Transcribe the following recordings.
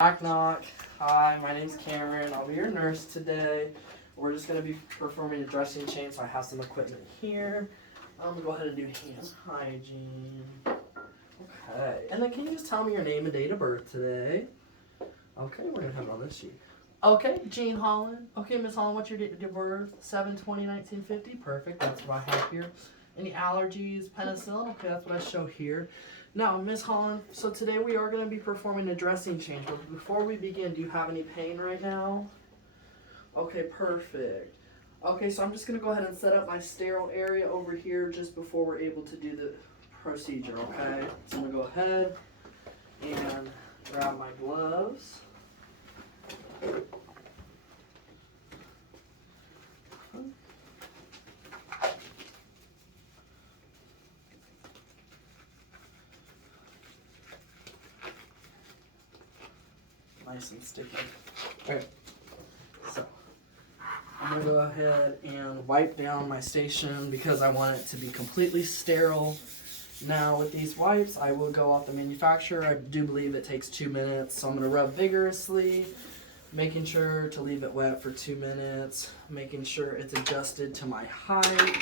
Knock knock. Hi, my name's Cameron. I'll be your nurse today. We're just going to be performing a dressing change, so I have some equipment here. I'm going to go ahead and do hand hygiene. Okay. And then can you just tell me your name and date of birth today? Okay, we're going to have it on this sheet. Okay, Jean Holland. Okay, Miss Holland, what's your date of birth? 7/20/1950. Perfect. That's what I have here. Any allergies? Penicillin? Okay, that's what I show here. Now, Miss Holland, so today we are going to be performing a dressing change, but before we begin, do you have any pain right now? Okay, perfect. Okay, so I'm just going to go ahead and set up my sterile area over here just before we're able to do the procedure, okay? So I'm going to go ahead and grab my gloves. Nice and sticky. Okay, so I'm going to go ahead and wipe down my station because I want it to be completely sterile. Now with these wipes, I will go off the manufacturer. I do believe it takes 2 minutes, so I'm going to rub vigorously, making sure to leave it wet for 2 minutes, making sure it's adjusted to my height.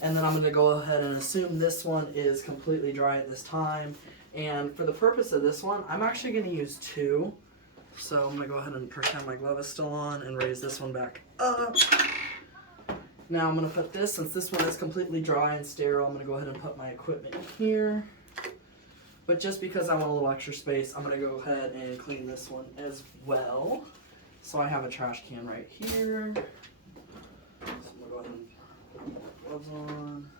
And then I'm going to go ahead and assume this one is completely dry at this time. And for the purpose of this one, I'm actually going to use 2. So I'm going to go ahead and pretend my glove is still on and raise this one back up. Now I'm going to put this, since this one is completely dry and sterile, I'm going to go ahead and put my equipment here. But just because I want a little extra space, I'm going to go ahead and clean this one as well. So I have a trash can right here. So I'm going to go ahead and put my gloves on.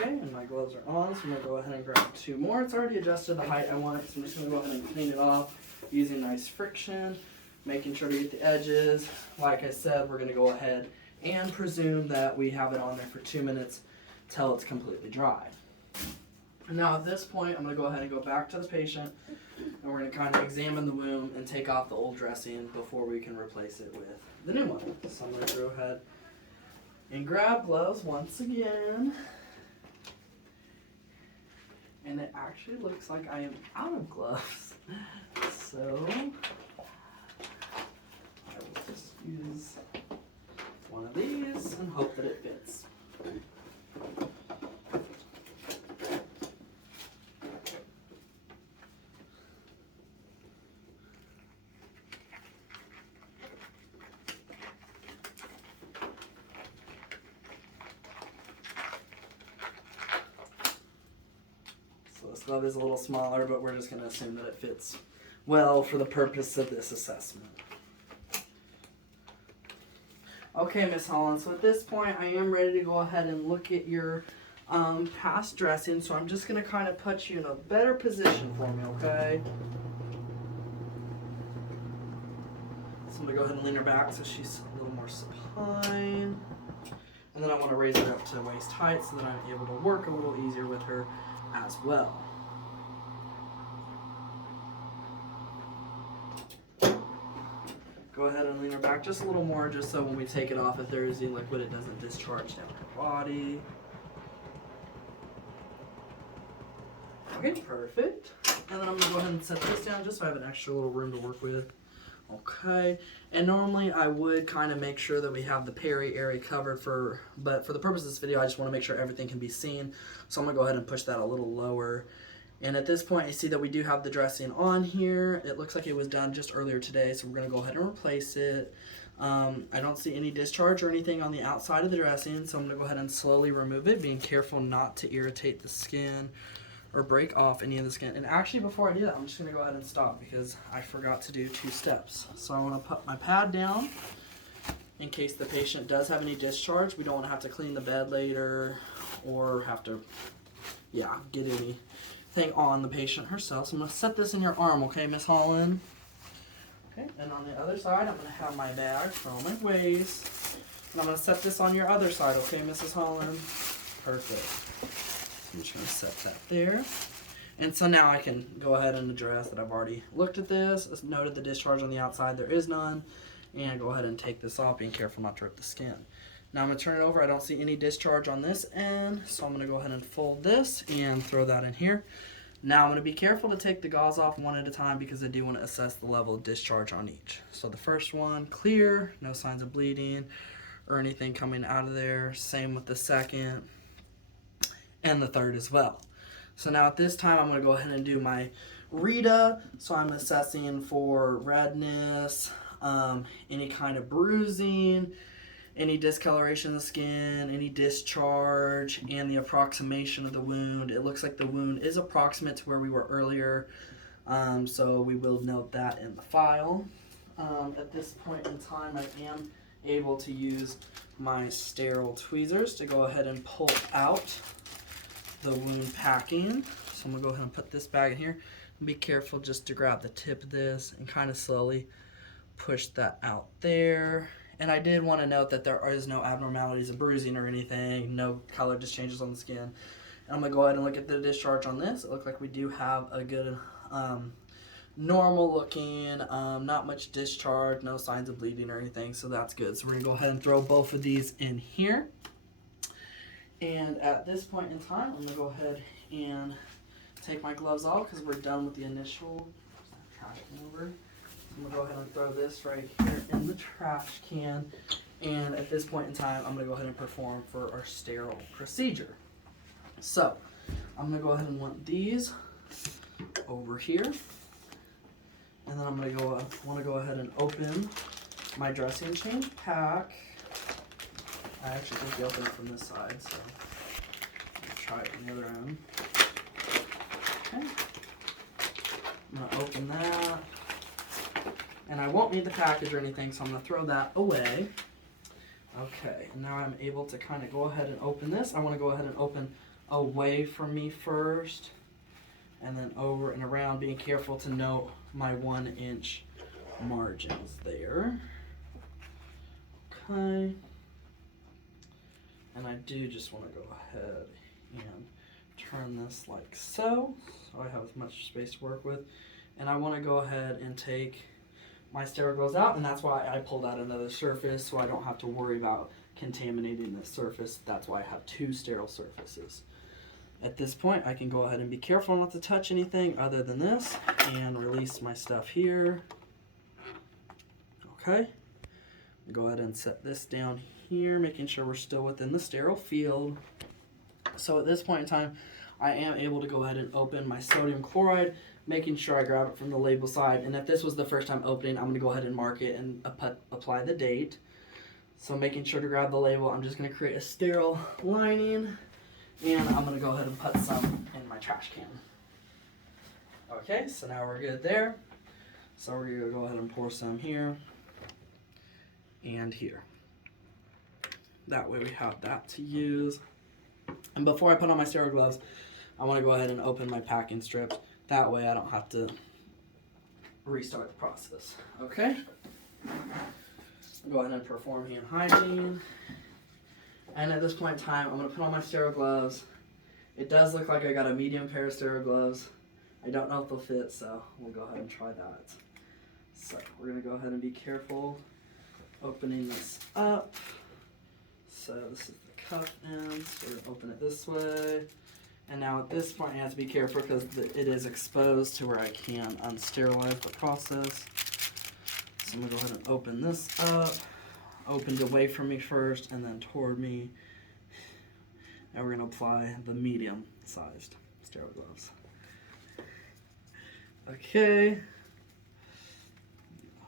Okay, and my gloves are on, so I'm going to go ahead and grab 2 more. It's already adjusted the height I want it, so I'm just going to go ahead and clean it off using nice friction, making sure to get the edges. Like I said, we're going to go ahead and presume that we have it on there for 2 minutes till it's completely dry. Now at this point, I'm going to go ahead and go back to the patient, and we're going to kind of examine the wound and take off the old dressing before we can replace it with the new one. So I'm going to go ahead and grab gloves once again. And it actually looks like I am out of gloves. So I will just use one of these and hope that it fits. This glove is a little smaller, but we're just going to assume that it fits well for the purpose of this assessment. Okay, Miss Holland, so at this point I am ready to go ahead and look at your past dressing, so I'm just going to kind of put you in a better position for me, okay? So I'm going to go ahead and lean her back so she's a little more supine. And then I want to raise her up to waist height so that I'm able to work a little easier with her as well. Go ahead and lean her back just a little more, just so when we take it off, if there is any liquid, it doesn't discharge down her body. Okay, perfect. And then I'm going to go ahead and set this down just so I have an extra little room to work with. Okay, and normally I would kind of make sure that we have the peri area covered but for the purpose of this video, I just want to make sure everything can be seen. So I'm going to go ahead and push that a little lower. And at this point, you see that we do have the dressing on here. It looks like it was done just earlier today, so we're going to go ahead and replace it. I don't see any discharge or anything on the outside of the dressing, so I'm going to go ahead and slowly remove it, being careful not to irritate the skin or break off any of the skin. And actually, before I do that, I'm just going to go ahead and stop because I forgot to do 2 steps. So I want to put my pad down in case the patient does have any discharge. We don't want to have to clean the bed later or have to, get anything on the patient herself. So I'm going to set this in your arm, okay, Miss Holland? Okay, and on the other side, I'm going to have my bag from my waist. And I'm going to set this on your other side, okay, Mrs. Holland? Perfect. So I'm just going to set that there. And so now I can go ahead and address that I've already looked at this, noted the discharge on the outside, there is none, and go ahead and take this off, being careful not to rip the skin. Now I'm going to turn it over. I don't see any discharge on this end, so I'm going to go ahead and fold this and throw that in here. Now I'm going to be careful to take the gauze off one at a time because I do want to assess the level of discharge on each. So the first one, clear, no signs of bleeding or anything coming out of there. Same with the second and the third as well. So now at this time I'm going to go ahead and do my Rita. So I'm assessing for redness, any kind of bruising, any discoloration of the skin, any discharge, and the approximation of the wound. It looks like the wound is approximate to where we were earlier, so we will note that in the file. At this point in time, I am able to use my sterile tweezers to go ahead and pull out the wound packing. So I'm going to go ahead and put this bag in here. And be careful just to grab the tip of this and kind of slowly push that out there. And I did want to note that there is no abnormalities of bruising or anything, no color just changes on the skin. And I'm going to go ahead and look at the discharge on this. It looks like we do have a good normal looking, not much discharge, no signs of bleeding or anything, so that's good. So we're going to go ahead and throw both of these in here. And at this point in time, I'm going to go ahead and take my gloves off because we're done with the initial trash can over. I'm going to go ahead and throw this right here in the trash can. And at this point in time, I'm going to go ahead and perform for our sterile procedure. So I'm going to go ahead and want these over here. And then I'm going to want to go ahead and open my dressing change pack. I actually think you open it from this side, so I'll try it on the other end. Okay. I'm going to open that. And I won't need the package or anything, so I'm going to throw that away. Okay, and now I'm able to kind of go ahead and open this. I want to go ahead and open away from me first, and then over and around, being careful to note my 1-inch margins there. Okay. And I do just want to go ahead and turn this like so I have as much space to work with. And I want to go ahead and take my sterile gloves out, and that's why I pulled out another surface so I don't have to worry about contaminating this surface. That's why I have 2 sterile surfaces. At this point, I can go ahead and be careful not to touch anything other than this and release my stuff here. Okay. Go ahead and set this down here, making sure we're still within the sterile field. So at this point in time, I am able to go ahead and open my sodium chloride, making sure I grab it from the label side. And if this was the first time opening, I'm going to go ahead and mark it and apply the date. So making sure to grab the label, I'm just going to create a sterile lining, and I'm going to go ahead and put some in my trash can. Okay, so now we're good there. So we're going to go ahead and pour some here and here. That way we have that to use. And before I put on my sterile gloves, I want to go ahead and open my packing strips. That way I don't have to restart the process. Okay? Go ahead and perform hand hygiene. And at this point in time, I'm going to put on my sterile gloves. It does look like I got a medium pair of sterile gloves. I don't know if they'll fit, so we'll go ahead and try that. So we're going to go ahead and be careful opening this up. So this is the cuff end, so we're going to open it this way. And now at this point, I have to be careful because it is exposed to where I can unsterilize the process. So I'm going to go ahead and open this up. Opened away from me first and then toward me. And we're going to apply the medium-sized sterile gloves. Okay.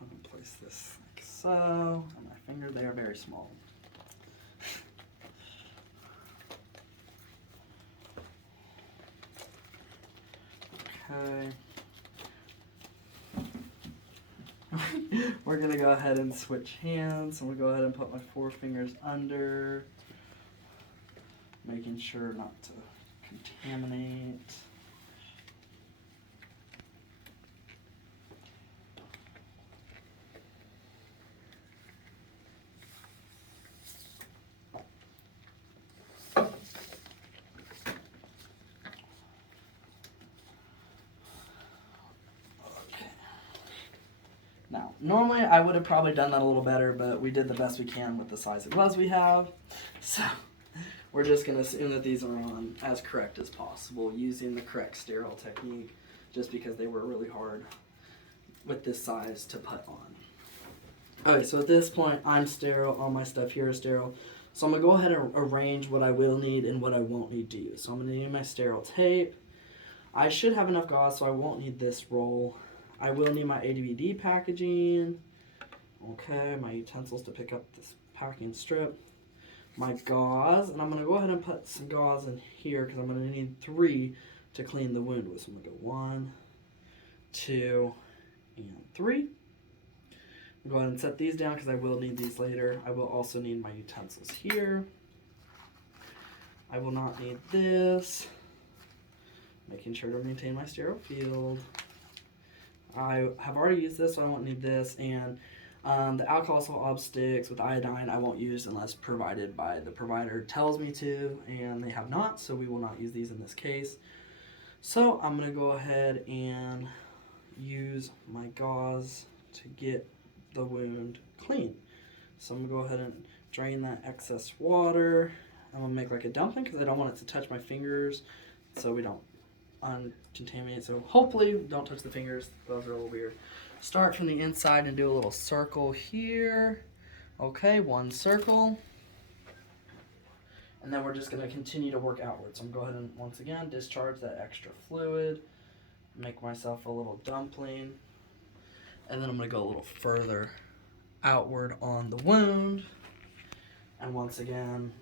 I'm going to place this like so. And my finger there, very small. Okay. We're going to go ahead and switch hands. I'm going to go ahead and put my 4 fingers under, making sure not to contaminate. Normally I would have probably done that a little better, but we did the best we can with the size of gloves we have. So we're just going to assume that these are on as correct as possible using the correct sterile technique, just because they were really hard with this size to put on. Okay, so at this point I'm sterile, all my stuff here is sterile. So I'm going to go ahead and arrange what I will need and what I won't need to use. So I'm going to need my sterile tape. I should have enough gauze, so I won't need this roll. I will need my ADVD packaging. Okay, my utensils to pick up this packing strip. My gauze, and I'm going to go ahead and put some gauze in here because I'm going to need 3 to clean the wound with. So I'm going to go 1, 2, and 3. I'll go ahead and set these down because I will need these later. I will also need my utensils here. I will not need this. Making sure to maintain my sterile field. I have already used this, so I won't need this. And the alcohol swab sticks with iodine I won't use unless provided by the provider tells me to, and they have not, so we will not use these in this case. So I'm going to go ahead and use my gauze to get the wound clean. So I'm going to go ahead and drain that excess water. I'm going to make like a dumpling because I don't want it to touch my fingers so we don't uncontaminate. So hopefully don't touch the fingers. Those are a little weird. Start from the inside and do a little circle here. Okay, 1 circle. And then we're just going to continue to work outwards. So I'm going to go ahead and once again discharge that extra fluid. Make myself a little dumpling. And then I'm going to go a little further outward on the wound. And once again,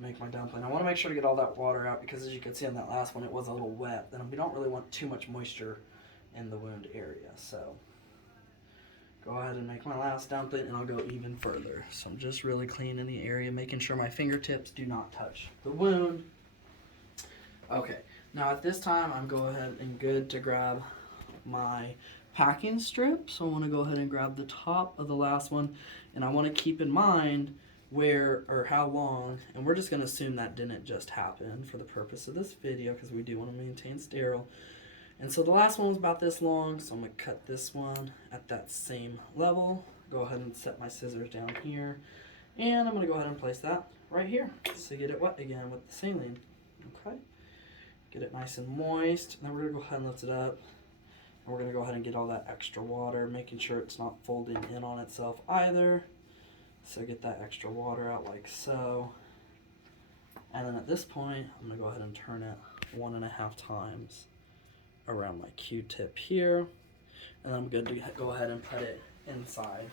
make my dumpling. I want to make sure to get all that water out because as you can see on that last one, it was a little wet. And we don't really want too much moisture in the wound area. So go ahead and make my last dumpling and I'll go even further. So I'm just really cleaning the area, making sure my fingertips do not touch the wound. Okay, now at this time, I'm going ahead and good to grab my packing strip. So I want to go ahead and grab the top of the last one, and I want to keep in mind where or how long, and we're just going to assume that didn't just happen for the purpose of this video because we do want to maintain sterile. And so the last one was about this long, so I'm going to cut this one at that same level. Go ahead and set my scissors down here, and I'm going to go ahead and place that right here to get it wet again with the saline. Okay, get it nice and moist, and then we're going to go ahead and lift it up. And we're going to go ahead and get all that extra water, making sure it's not folding in on itself either. So get that extra water out like so. And then at this point, I'm going to go ahead and turn it 1.5 times around my Q-tip here. And I'm good to go ahead and put it inside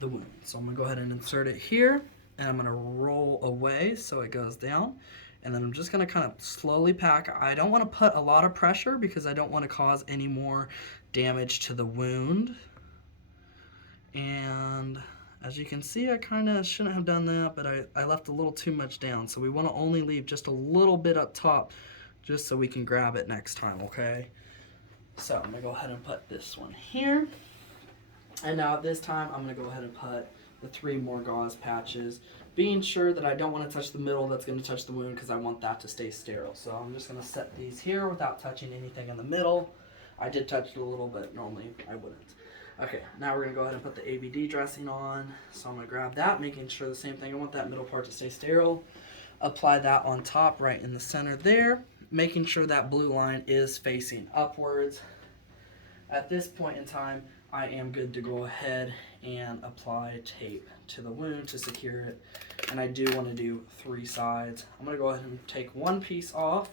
the wound. So I'm going to go ahead and insert it here. And I'm going to roll away so it goes down. And then I'm just going to kind of slowly pack. I don't want to put a lot of pressure because I don't want to cause any more damage to the wound. And as you can see, I kind of shouldn't have done that, but I left a little too much down. So we want to only leave just a little bit up top just so we can grab it next time, okay? So I'm going to go ahead and put this one here. And now at this time, I'm going to go ahead and put the 3 more gauze patches, being sure that I don't want to touch the middle that's going to touch the wound because I want that to stay sterile. So I'm just going to set these here without touching anything in the middle. I did touch it a little, but normally I wouldn't. Okay, now we're going to go ahead and put the ABD dressing on. So I'm going to grab that, making sure the same thing. I want that middle part to stay sterile. Apply that on top right in the center there, making sure that blue line is facing upwards. At this point in time, I am good to go ahead and apply tape to the wound to secure it. And I do want to do 3 sides. I'm going to go ahead and take 1 piece off,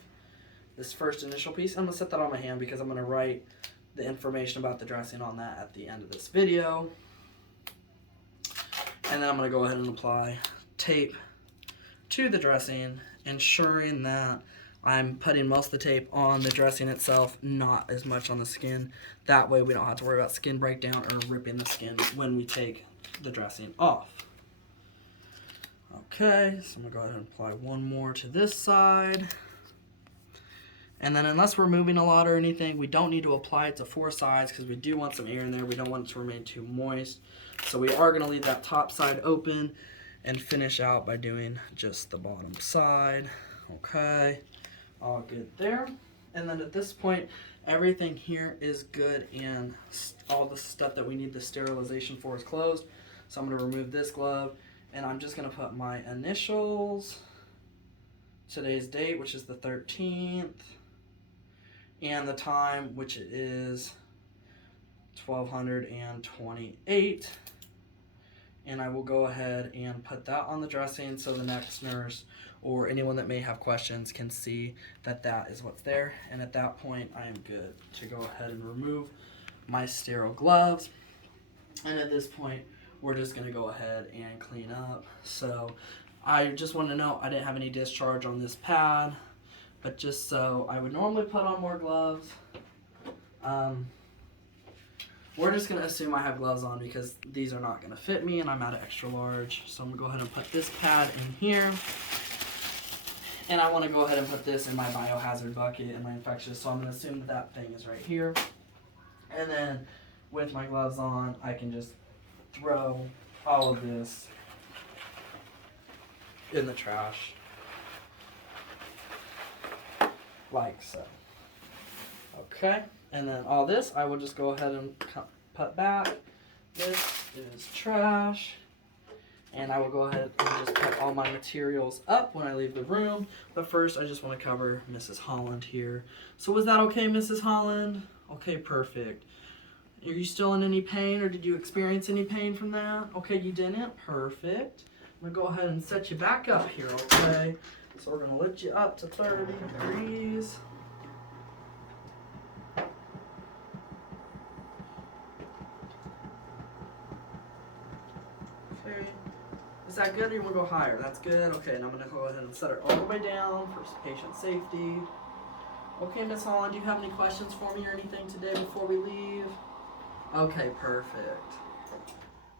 this first initial piece. I'm going to set that on my hand because I'm going to write the information about the dressing on that at the end of this video. And then I'm going to go ahead and apply tape to the dressing, ensuring that I'm putting most of the tape on the dressing itself, not as much on the skin. That way we don't have to worry about skin breakdown or ripping the skin when we take the dressing off. Okay, so I'm going to go ahead and apply 1 more to this side. And then unless we're moving a lot or anything, we don't need to apply it to 4 sides because we do want some air in there. We don't want it to remain too moist. So we are going to leave that top side open and finish out by doing just the bottom side. Okay, all good there. And then at this point, everything here is good and all the stuff that we need the sterilization for is closed. So I'm going to remove this glove and I'm just going to put my initials, today's date, which is the 13th, and the time, which is 1228. And I will go ahead and put that on the dressing so the next nurse or anyone that may have questions can see that that is what's there. And at that point, I am good to go ahead and remove my sterile gloves. And at this point, we're just gonna go ahead and clean up. So I just want to know I didn't have any discharge on this pad, but just so I would normally put on more gloves. We're just going to assume I have gloves on because these are not going to fit me and I'm out of extra large. So I'm going to go ahead and put this pad in here. And I want to go ahead and put this in my biohazard bucket and my infectious. So I'm going to assume that that thing is right here. And then with my gloves on, I can just throw all of this in the trash. Like so. Okay. And then all this, I will just go ahead and put back. This is trash. And I will go ahead and just put all my materials up when I leave the room. But first, I just want to cover Mrs. Holland here. So was that okay, Mrs. Holland? Okay, perfect. Are you still in any pain or did you experience any pain from that? Okay, you didn't? Perfect. I'm going to go ahead and set you back up here, okay? So we're going to lift you up to 30 degrees. Okay. Is that good or you want to go higher? That's good. Okay, and I'm going to go ahead and set her all the way down for patient safety. Okay, Miss Holland, do you have any questions for me or anything today before we leave? Okay, perfect.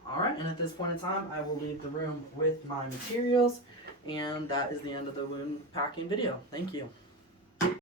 All right, and at this point in time, I will leave the room with my materials, and that is the end of the wound packing video. Thank you.